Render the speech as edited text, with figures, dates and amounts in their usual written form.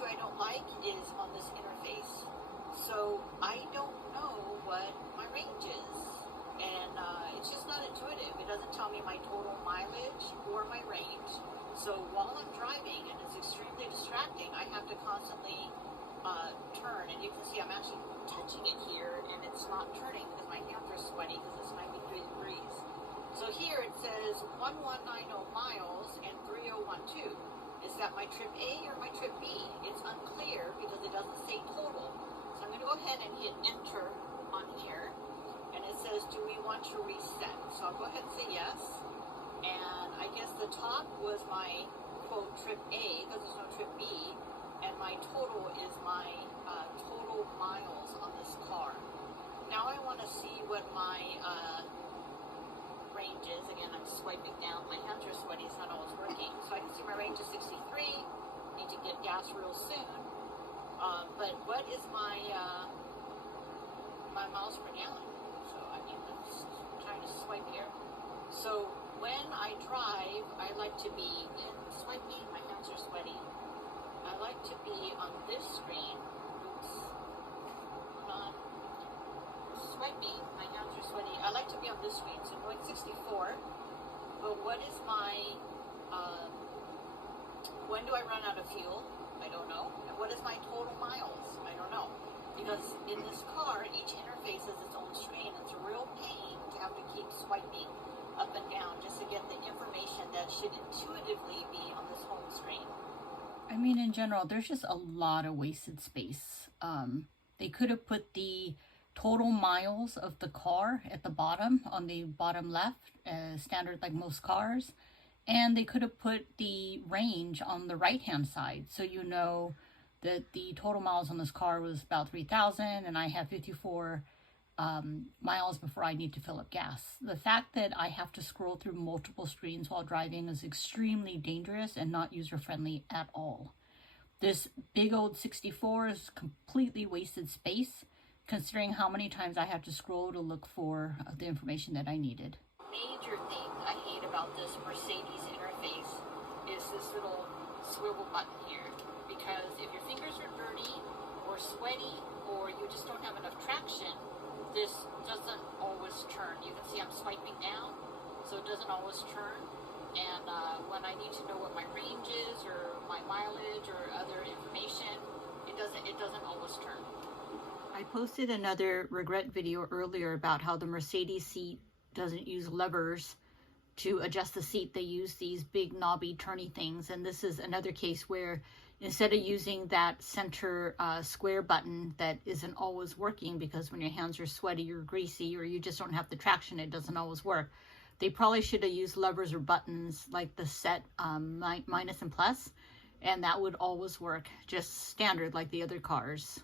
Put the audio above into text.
issue I don't like is on this interface. So I don't know what my range is, and it's just not intuitive. It doesn't tell me my total mileage or my range. So while I'm driving, and it's extremely distracting, I have to constantly turn, and you can see I'm actually touching it here, and it's not turning because my hands are sweaty because it's 93 degrees. So here it says 1190 miles and 3012. Is that my trip A or my trip B? It's unclear because it doesn't say total. So I'm going to go ahead and hit enter on here, and it says, do we want to reset? So I'll go ahead and say yes. And I guess the top was my quote trip A because there's no trip B, and my total is my total miles on this car. Now I want to see what my range is. Again, I'm swiping down. My hands are sweaty. It's not always working. So I can see my range is 63. Need to get gas real soon. But what is my my miles per gallon? So I mean, let's try to swipe here. So when I drive, I like to be in swiping. My hands are sweaty. I like to be on this screen. Oops. Hold on. Swiping. My hands are sweaty. I like to be on this screen. So I'm going 64. But what is my, when do I run out of fuel? I don't know. And what is my total miles? I don't know. Because in this car, each interface has its own screen. It's a real pain to have to keep swiping up and down just to get the information that should intuitively be on this home screen. I mean, in general, there's just a lot of wasted space. They could have put the total miles of the car at the bottom, on the bottom left, standard like most cars. And they could have put the range on the right-hand side. So you know that the total miles on this car was about 3,000 and I have 54 miles before I need to fill up gas. The fact that I have to scroll through multiple screens while driving is extremely dangerous and not user-friendly at all. This big old 64 is completely wasted space, considering how many times I had to scroll to look for the information that I needed. Major thing I hate about this Mercedes interface is this little swivel button here. Because if your fingers are dirty or sweaty or you just don't have enough traction, this doesn't always turn. You can see I'm swiping down, so it doesn't always turn. And when I need to know what my range is or my mileage or other information, it doesn't always turn. I posted another regret video earlier about how the Mercedes seat doesn't use levers to adjust the seat. They use these big knobby turny things, and this is another case where instead of using that center square button that isn't always working, because when your hands are sweaty or greasy or you just don't have the traction, it doesn't always work. They probably should have used levers or buttons like the set minus and plus, and that would always work, just standard like the other cars.